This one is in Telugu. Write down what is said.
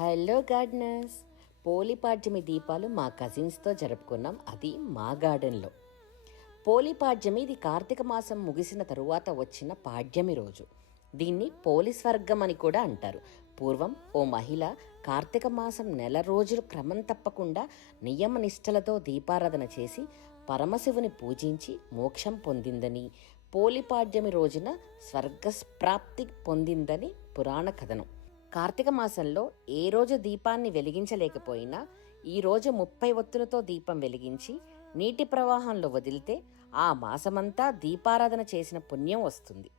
Hello gardeners. పోలిపాడ్యమి దీపాలు మా కజిన్స్తో జరుపుకున్నాం. అది మా గార్డెన్లో. పోలిపాడ్యమి ఇది కార్తీక మాసం ముగిసిన తరువాత వచ్చిన పాడ్యమి రోజు. దీన్ని పోలి స్వర్గం అని కూడా అంటారు. పూర్వం ఓ మహిళ కార్తీక మాసం నెల రోజులు క్రమం తప్పకుండా నియమనిష్టలతో దీపారాధన చేసి పరమశివుని పూజించి మోక్షం పొందిందని, పోలిపాడ్యమి రోజున స్వర్గప్రాప్తి పొందిందని పురాణ కథనం. కార్తీక మాసంలో ఏ రోజు దీపాన్ని వెలిగించలేకపోయినా ఈరోజు 30 ఒత్తులతో దీపం వెలిగించి నీటి ప్రవాహంలో వదిలితే ఆ మాసమంతా దీపారాధన చేసిన పుణ్యం వస్తుంది.